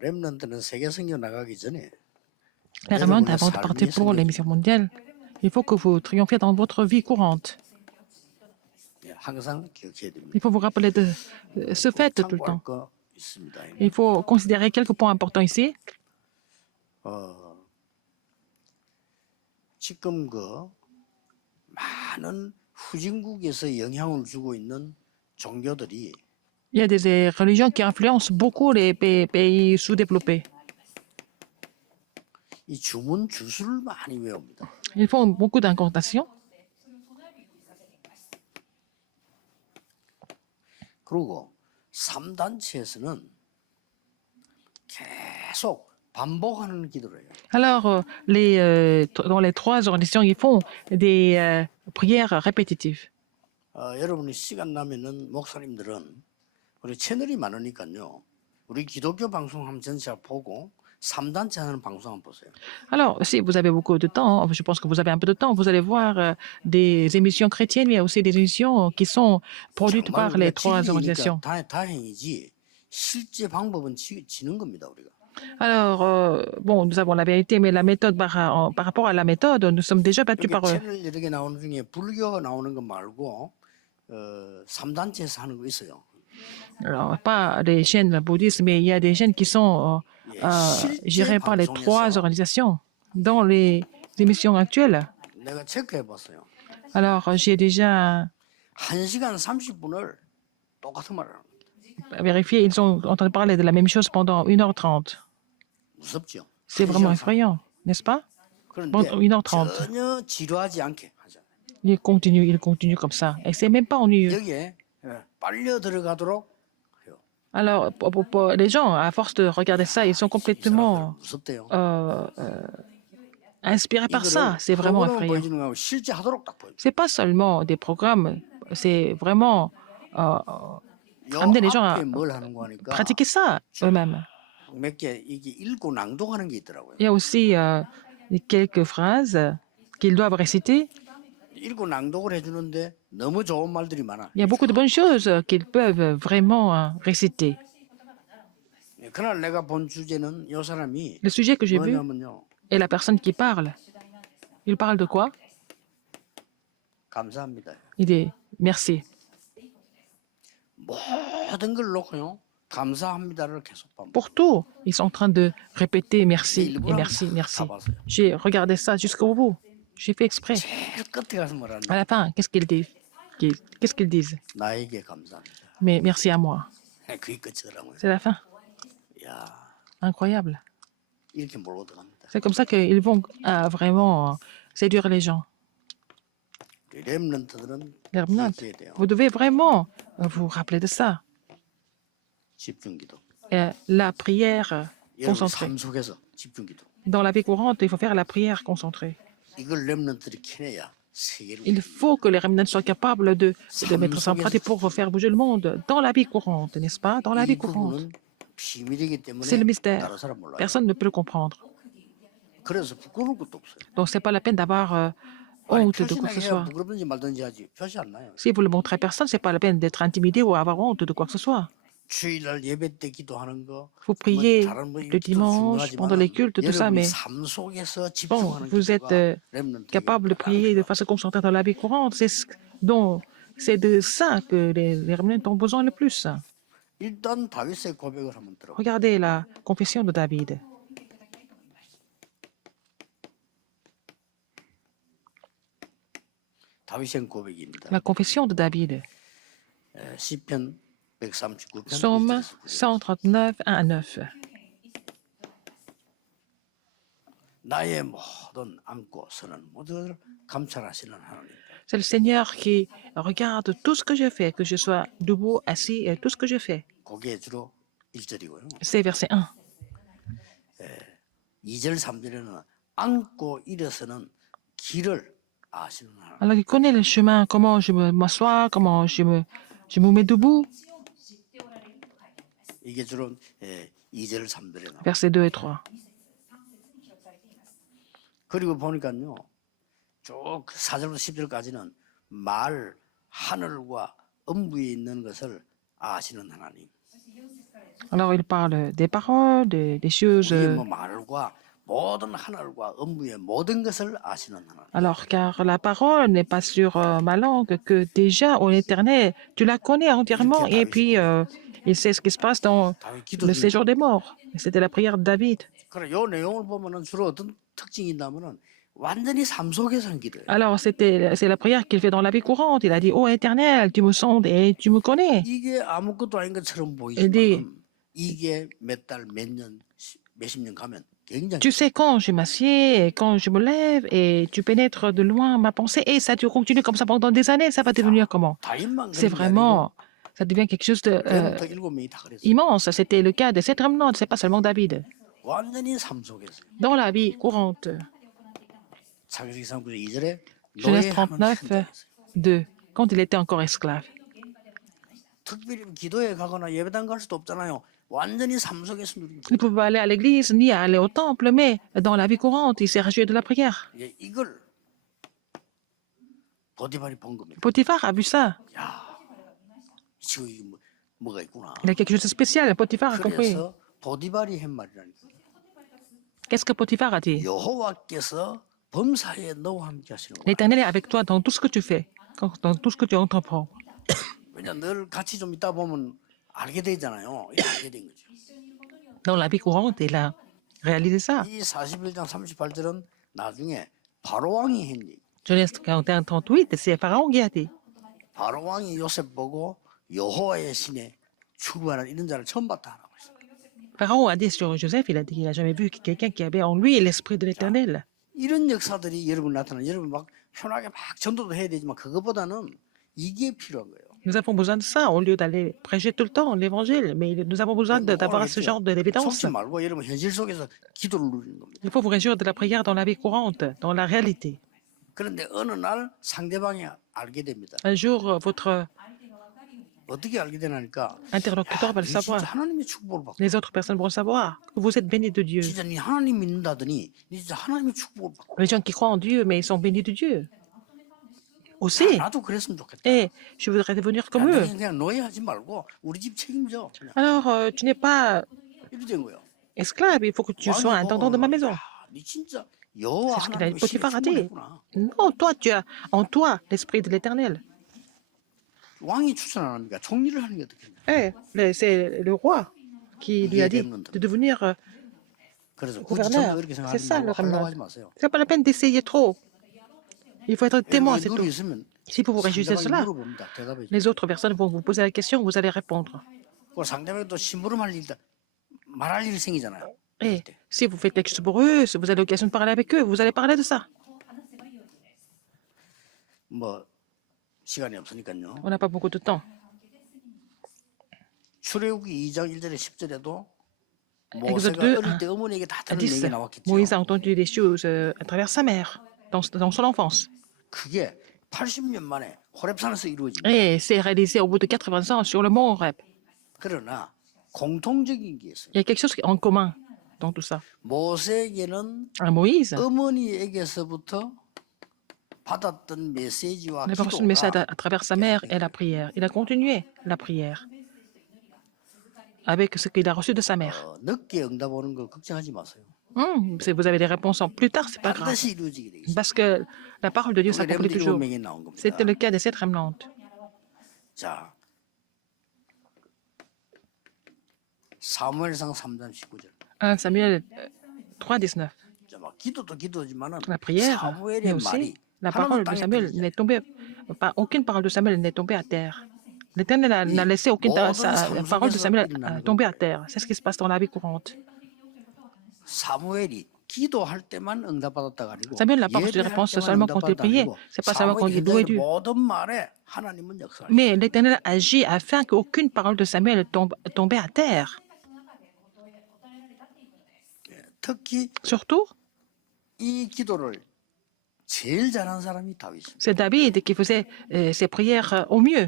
렘넌트는 세계 선교 나가기 전에 Les remnants, 여러분의 avant de partir 삶이 pour les missions mondiales, il faut que vous triomphiez dans votre vie courante. 항상 기억해야 됩니다. Il faut vous rappeler de ce fait tout le 참고할 temps. 거 있습니다. Il faut considérer quelques points importants ici. 지금 많은 후진국에서 영향을 주고 있는 종교들이 Il y a des religions qui influencent beaucoup les pays sous-développés. 이 주문 주술을 많이 외웁니다. Ils font beaucoup d'incantations. 그리고 3단체에서는 계속 반복하는 기도를 해요. Alors, dans les trois organisations, ils font des prières répétitives. 여러분이 시간 나면은 목사님들은 우리 채널이 많으니까요. 우리 기독교 방송 한번 전체 보고 3단체 하는 방송 한번 보세요. Alors, si vous avez beaucoup de temps, je pense que vous avez un peu de temps, vous allez voir des émissions chrétiennes, mais il y a aussi des émissions qui sont produites par les trois organisations. 다행이지 실제 방법은 지는 겁니다 우리가. Alors, bon, nous avons la vérité, mais la méthode par rapport à la méthode, nous sommes déjà battus par eux. 채널 여러 개 나오는 중에 불교 나오는 거 말고 3단체에서 하는 거 있어요. Alors, pas des chaînes bouddhistes, mais il y a des chaînes qui sont gérées par les trois organisations dans les émissions actuelles. 내가 체크해 봤어요. Alors, j'ai déjà 1시간 30분을 똑같은 말을 합니다. vérifié, ils sont en train de parler de la même chose pendant 1h30. 무섭죠. C'est vraiment effrayant, n'est-ce pas? 그런데 Pendant 1h30. 전혀 지루하지 않게 하잖아요. Il continue comme ça. Et c'est même pas ennuyeux. 여기에 빨려 들어가도록 해요. Alors, les gens, à force de regarder ça, ils sont complètement 무섭대요. inspirés par ça. C'est vraiment 프로그램을 effrayant. 보여주는 거하고 실제 하도록 딱 보여요. C'est pas seulement des programmes, c'est vraiment 요 amener les gens à 앞에 뭘 하는 거 하니까 pratiquer ça eux-mêmes. 몇 개 이게 읽고 낭독하는 게 있더라고요. Il y a aussi quelques phrases qu'ils doivent réciter. 읽고 낭독을 해주는데 너무 좋은 말들이 많아. Il y a beaucoup de bonnes choses qu'ils peuvent vraiment réciter. 그날 내가 본 주제는 이 사람이 Le sujet que j'ai vu 뭐냐면요. est la personne qui parle. Il parle de quoi? 감사합니다. Il dit merci. 모든 걸 놓고요. 감사합니다를 계속 반복. Pour tout, ils sont en train de répéter merci et 일부러 merci, 다 merci. 봤어요. J'ai regardé ça jusqu'au bout. J'ai fait exprès. 제일 끝에 가서 뭐라냐. À la fin, qu'est-ce qu'ils disent? Qu'est-ce qu'ils disent? 나에게 감사합니다. Mais merci à moi. 그게 끝이더라고요. C'est la fin. 야, Incroyable. 이렇게 몰고 들어갑니다. C'est comme ça qu'ils vont vraiment séduire les gens. 우리 렘넌트들은 Les remnants. 기억해야 돼요. Vous devez vraiment vous rappeler de ça. 집중기도. La prière 여러분 concentrée. 삶 속에서 집중기도. Dans la vie courante, il faut faire la prière concentrée. 이걸 렘넌트들이 캐내야 세계를. Il faut que les remnants soient capables de mettre ça en pratique pour faire bouger le monde dans la vie courante, n'est-ce pas? Dans la vie 이 courante. 부분은 비밀이기 때문에 C'est le mystère. 다른 사람 몰라요. Personne ne peut le comprendre. 그래서 부끄러울 것도 없어요. Donc, c'est pas la peine d'avoir 아니, honte de quoi que ce 표시나게 해야 soit. 부끄럽든지 말든지 하지. 표시 안 나요. Si vous le montrez à personne, c'est pas la peine d'être intimidé ou avoir honte de quoi que ce soit. 주일날 예배 때 기도하는 거. Vous priez 다른 뭐 le 기도도 dimanche, pendant les cultes, tout ça, 여러분이 mais 삶 속에서 bon, 집중하는 vous êtes 기도가 렘넌트에게 capable de prier de façon concentrée dans la vie courante. C'est de ça que les remnants ont besoin le plus. 일단 다윗의 고백을 한번 들어. Regardez la confession de David. 다윗의 고백입니다. La confession de David. 시편 139편 Psaume 139, 1 à 9. 나의 모든 안고 서는 모든 감찰하시는 하나님. C'est le Seigneur qui regarde tout ce que je fais, que je sois debout, assis, et tout ce que je fais. 그게 주로 1절이고요. C'est verset 1. 2절 3절에는 안고 일어서는 길을 아시는 하나님. Alors, il connaît le chemin, comment je m'assois, comment je me mets debout. 이게 주로 2절 3절에 나와요. Versets 2 et 3. 그리고 보니까요. 쭉 4절부터 10절까지는 말, 하늘과 음부에 있는 것을 아시는 하나님. Alors il parle des paroles, des choses. 우리의 뭐 말과 모든 하늘과 업무의 모든 것을 아시는 하나님. Alors, car la parole n'est pas sur ma langue, que déjà, au éternel, tu la connais entièrement, et puis il sait ce qui se passe dans 다윗 기도 le 중에 séjour des morts. Et c'était la prière de David. 그래 요 내용을 보면은 주로 어떤 특징이 있냐면은 완전히 삶 속에서 한 기도예요. Alors, c'est la prière qu'il fait dans la vie courante. Il a dit, ô éternel, tu me sondes et tu me connais. 이게 아무것도 아닌 것처럼 Il dit, 보이지만 이게 몇 달, 몇 년, 몇십 년 가면 굉장히 tu sais quand je m'assieds, et quand je me lève, et tu pénètres de loin ma pensée, et ça, tu continues comme ça pendant des années, ça va devenir comment? 다윗만 C'est 그런 게 아니고 vraiment, ça devient quelque chose de 그때부터 7명이 다 그랬어요. immense. C'était le cas de cette remnante, c'est pas seulement David. 완전히 삶 속에서 Dans la vie courante, 창세기 3장 2절에 Genèse 노예하는 39, 현장에서 2, quand il était encore esclave. 특별히 기도에 가거나 예배당 갈 수도 없잖아요. 완전히 삶 속에서 누리는 Il ne pouvait pas aller à l'église ni aller au temple, mais dans la vie courante, il s'est réjoui de la prière. 예, 이걸 보디발이 본 겁니다. Potiphar a vu ça. 야, 지금 이게 뭐가 있구나. Il y a quelque chose de spécial. Potiphar a compris. 그래서 보디발이 한 말이라니까. Qu'est-ce que Potiphar a dit? 여호와께서 범사에 너와 함께 하시는 거야. L'Éternel est avec toi dans tout ce que tu fais, dans tout ce que tu entreprends. 왜냐 늘 같이 좀 있다 보면 알게 되잖아요. 이게 알게 된 거죠. Dans la vie courante, il a réalisé ça. 이 41장 38절은 나중에 바로 왕이 한 얘기. Genèse 41, 38, c'est Pharaon qui a dit. 바로 왕이 요셉 보고 여호와의 신에 출구하는 이런 자를 처음 봤다라고 했어요. Pharaon a dit sur Joseph, il a dit qu'il n'a jamais vu quelqu'un qui avait en lui l'esprit de l'Éternel. 이런 역사들이 여러분 나타나는 여러분 막 편하게 막 전도도 해야 되지만 그것보다는 이게 필요한 거예요. Nous avons besoin de ça au lieu d'aller prêcher tout le temps l'évangile, mais nous avons besoin d'avoir ce genre d'évidence. 속지 말고 여러분 현실 속에서 기도를 누리는 겁니다. Il faut vous réjouir de la prière dans la vie courante, dans la réalité. 그런데 어느 날 상대방이 알게 됩니다. Un jour, votre 어떻게 알게 되나니까 interlocuteur va le 네 진짜 savoir. 하나님의 축복을 받고 Les autres personnes vont savoir que vous êtes bénis de Dieu. 진짜 네 하나님 믿는다더니 네 진짜 하나님의 축복을 받고 Les gens qui croient en Dieu, mais ils sont bénis de Dieu. Aussi. 나도 그랬으면 좋겠다. Et je voudrais devenir comme 야, eux. 너희 그냥 노예하지 말고 우리 집 책임져. 그냥 Alors, tu n'es pas 이렇게 된 거예요. esclave, il faut que tu sois un intendant de ma maison. 네 진짜 여호와 C'est ce qu'il a dit. 하나님의 신에 Potiphar a dit. 충만했구나. Non, toi, tu as en toi l'esprit de l'Éternel. 왕이 추천 안 합니까? 총리를 하는 게 어떻게 C'est le roi qui lui a dit de devenir 그래서 굳이 gouverneur. 전부 이렇게 C'est ça le 생각하지 말고 하려고 remnant. 하지 마세요. C'est pas la peine d'essayer trop. Il faut être témoin, c'est 눈이 tout. 있으면 Si vous vous réjouissez de 상대방이 cela, 물어봅니다. 대답해 줘. les autres personnes vont vous poser la question, vous allez répondre. 그 상대방이 또 심부름할 일, 말할 일이 생기잖아요. Et si vous faites quelque chose pour eux, si vous avez l'occasion de parler avec eux, vous allez parler de ça. 뭐 시간이 없으니까요. On n'a pas beaucoup de temps. 출애굽기 2장 1절에 10절에도 Exode 모세가 2, 어릴 때 어머니에게 다 À 들은 10, 얘기 나왔겠죠. Moïse a entendu des choses à travers sa mère, dans son enfance. 그게 80년 만에 호렙산에서 이루어집니다. Et c'est réalisé au bout de 80 ans sur le mont Horeb. 그러나 공통적인 게 있어요. Il y a quelque chose en commun dans tout ça. 모세에게는 À Moïse, 어머니에게서부터 받았던 메시지와 il a reçu le message 기도가 à travers sa mère et la prière. Il a continué la prière avec ce qu'il a reçu de sa mère. 늦게 응답 오는 거 걱정하지 마세요. Si vous avez des réponses en plus tard, c'est pas grave. 반드시 이루어지게 돼 있어요. Parce que la parole de Dieu s'accomplit 렘드 toujours. 7명이 나온 겁니다. C'était le cas de cette remnante. 자, 사무엘상 3장 19절. 1 Samuel 3, 19. 자, 막 기도도 기도지만은 La prière, mais 사무엘의 aussi 말이 la 하나도 parole de 땅에 Samuel 떨어지지 n'est tombée, aucune parole de Samuel n'est tombée à terre. L'Éternel n'a laissé aucune parole de Samuel tomber à terre. C'est ce qui se passe dans la vie courante. 사무엘이 기도할 때만 응답받았다가 아니고 Samuel n'a pas reçu de 예배할 réponse 때만 seulement quand il 응답받았다 priait. 아니고 C'est pas seulement quand 사무엘이 il louait 현장에서 Dieu. 모든 말에 하나님은 역사하시고 Mais l'Éternel agit afin qu'aucune parole de Samuel tombe à terre. 특히 Surtout, 이 기도를 제일 잘하는 사람이 다윗입니다. c'est David qui faisait ses prières au mieux.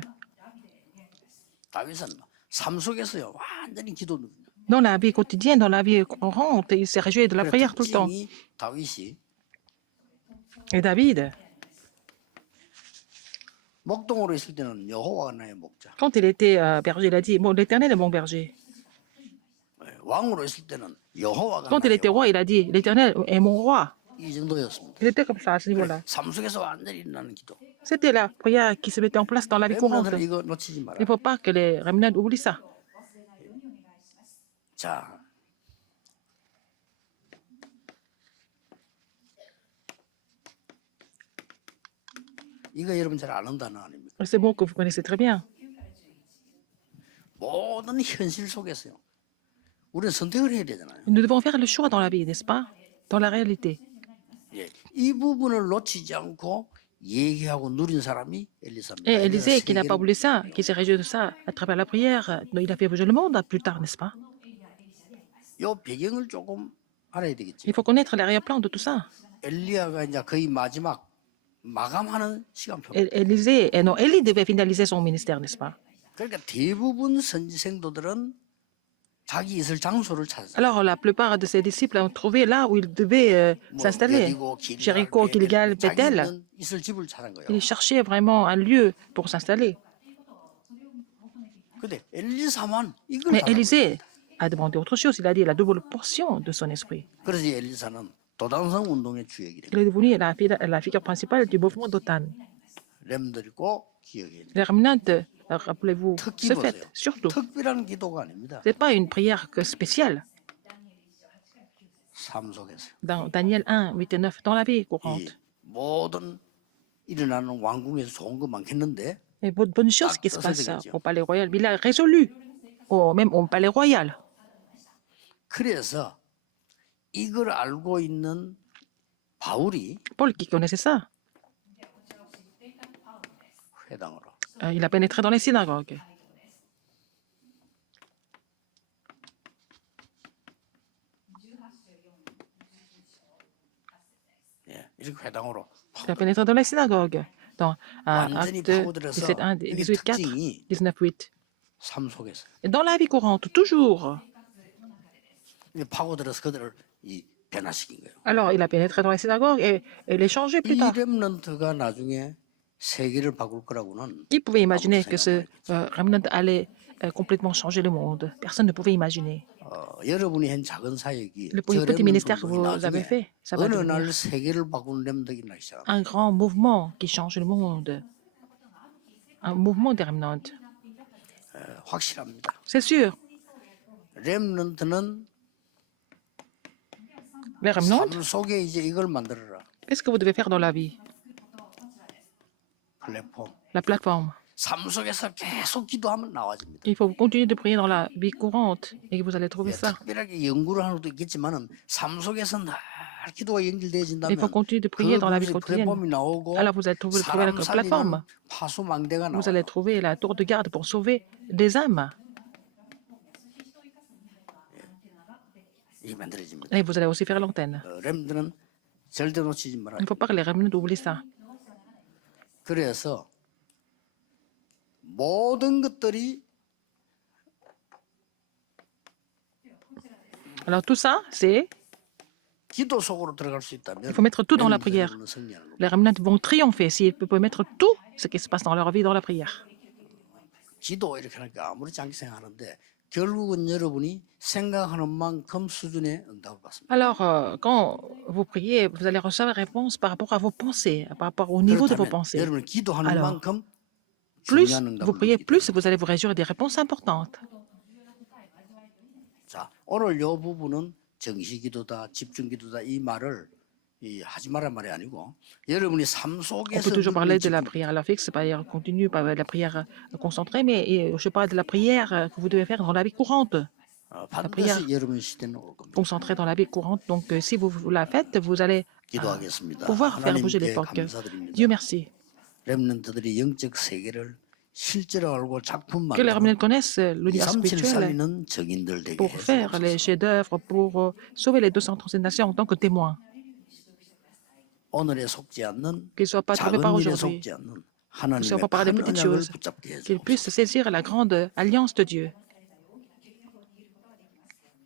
다윗은 삶 속에서요 완전히 기도 누립니다. Dans la vie quotidienne, dans la vie courante, il s'est réjoui de la prière tout le temps. 특징이 다윗이 Et David, 목동으로 있을 때는 여호와가 나의 목자. quand il était berger, il a dit, bon, l'Éternel est mon berger. 왕으로 있을 때는 여호와가 Quand il 나의 était 왕. roi, il a dit, l'Éternel est mon roi. 이 정도였습니다. Il était comme ça à ce 그래, niveau-là. 삶 속에서 완전히 일어나는 기도. C'était la prière qui se mettait en place dans la vie courante. 렘넌트는 이거 놓치지 Il 마라. ne faut pas que les remnants oublient ça. 자, 이거 여러분 잘 아는 단어 아닙니까? C'est bon que vous connaissez très bien. 모든 현실 속에서요. 우리는 선택을 해야 되잖아요. Nous devons faire le choix dans la vie, n'est-ce pas? Dans la réalité. 예, 이 부분을 놓치지 않고 얘기하고 누린 사람이 엘리사입니다. Et Élisée, qui n'a pas 세계를- oublié ça, qui s'est réjoui de ça à travers la prière, il a fait bouger le monde plus tard, n'est-ce pas? 요 배경을 조금 알아야 되겠죠. Il faut connaître l'arrière-plan de tout ça. 엘리야가 이제 거의 마지막 마감하는 시간표. Élisée, non, Élie devait finaliser son ministère, n'est-ce pas? 그러니까 대부분 선지생도들은 자기 있을 장소를 찾았어요. Alors, la plupart de ses disciples ont trouvé là où ils devaient 뭐 s'installer. 여리고, Jéricho, Gilgal, 자기 Bethel. 있는 있을 집을 찾은 거예요. Ils cherchaient vraiment un lieu pour s'installer. 근데 엘리사만 이걸 Mais 달라고. Élisée a demandé autre chose. Il a dit la double portion de son esprit. 그래서 이 엘리사는 도단성 운동의 주역이 됩니다. Il est devenu la figure principale du mouvement d'Otan. 렘들이고 기억해야 돼요. Les remnants, rappelez-vous 특히 ce 보세요. fait, surtout. 특별한 기도가 아닙니다. Ce n'est pas une prière que spéciale. 삶 속에서 Dans Daniel 1, 8 et 9, dans la vie 이 courante. 모든 일어나는 왕궁에서 좋은 거 많겠는데 Et bonne chose qui se ça, c'est passe bien. au palais royal. Mais il a résolu, même au palais royal. 그래서 이걸 알고 있는 바울이 Paul, qui connaissait ça, 회당으로 il a pénétré dans les synagogues. 예, 이렇게 회당으로 Il a pénétré dans les synagogues. Dans 완전히 Acte 파고들어서 17, 1, 이게 18, 4, 특징이 19, 8. 삶 속에서 Et dans la vie courante, toujours. 이게 파고들어서 그들을 이 변화시킨 거예요. Alors, il a pénétré dans les synagogues et les changé plus 이 tard. 렘넌트가 나중에 세계를 바꿀 거라고는 Qui pouvait imaginer que ce remnant allait complètement changer le monde? Personne ne pouvait imaginer. 여러분이 한 작은 사역이 Le 저 petit ministère que 렘넌트들이 vous avez 나중에 fait, ça va 어느 devenir 날 세계를 바꾸는 렘넌트가 나기 시작합니다. un grand mouvement qui change le monde. Un mouvement des remnants. 확실합니다. C'est sûr. 렘넌트는 Les remnants, 삶 속에 이제 이걸 만들어라. qu'est-ce que vous devez faire dans la vie? 플랫폼. La plateforme. 삶 속에서 계속 기도하면 나와집니다. Il faut continuer de prier dans la vie courante et vous allez trouver 예, ça. 특별하게 연구를 하는 것도 있겠지만은 삶 속에서 늘 기도가 Il 연결되어진다면 faut continuer de prier dans la vie quotidienne. 플랫폼이 나오고 Alors vous allez trouver la 사람 plateforme. 살리는 파수망대가 Vous allez 나와요. trouver la tour de garde pour sauver des âmes. 이게 만들어집니다. Et vous allez aussi faire l'antenne. 렘들은 절대 놓치지 말아요. Il ne faut pas que les remnants oublient ça. 그래서 모든 것들이 Alors tout ça, c'est 기도 속으로 들어갈 수 있다면 il faut mettre tout dans la prière. 렘들은 승리하는 겁니다. Les remnants vont triompher s'ils peuvent mettre tout ce qui se passe dans leur vie dans la prière. 기도 이렇게 하니까 아무렇지 않게 생각하는데 결국은 여러분이 생각하는 만큼 수준의 응답을 받습니다. Alors, quand vous priez, vous allez recevoir réponse par rapport à vos pensées, par rapport au niveau de vos 그렇다면 pensées. 여러분이 기도하는 Alors, 만큼 Plus 중요한 vous 응답을 priez, 받기 plus 때문에. vous allez vous réjouir des réponses importantes. 자, 오늘 이 부분은 정시기도다, 집중기도다 이 말을 하지 말란 말이 아니고 여러분이 삶 On 속에서 peut toujours parler de la 집중- prière à l'heure fixe, prière continue, pas de la prière concentrée, mais je parle de la prière que vous devez faire dans la vie courante, prière. 반드시 여러분 시대는 올 겁니다. concentrée dans la vie courante. Donc, si vous la faites, vous allez 기도하겠습니다. pouvoir faire bouger 하나님께 l'époque. 감사드립니다. Dieu merci. 렘넌트들이 영적 세계를 실제로 알고 작품만 Que les remnants connaissent l'univers 237을 spirituel 살리는 증인들 되게 pour faire les 해주옵소서. chefs-d'œuvre, pour sauver les 237 nations en tant que témoins. 오늘에 속지 않는 Qu'ils ne soient pas trouvés 작은 par 일에 aujourd'hui, 속지 않는 qu'ils ne 하나님의 soient pas par des 큰 petites 언약을 choses, 붙잡게 qu'ils 해주옵소서. puissent saisir la grande alliance de Dieu.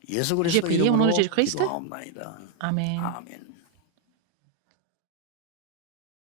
예수 J'ai 그리스도 prié au nom 이름으로 de Jésus-Christ. 기도하옵나이다. Amen. 아멘.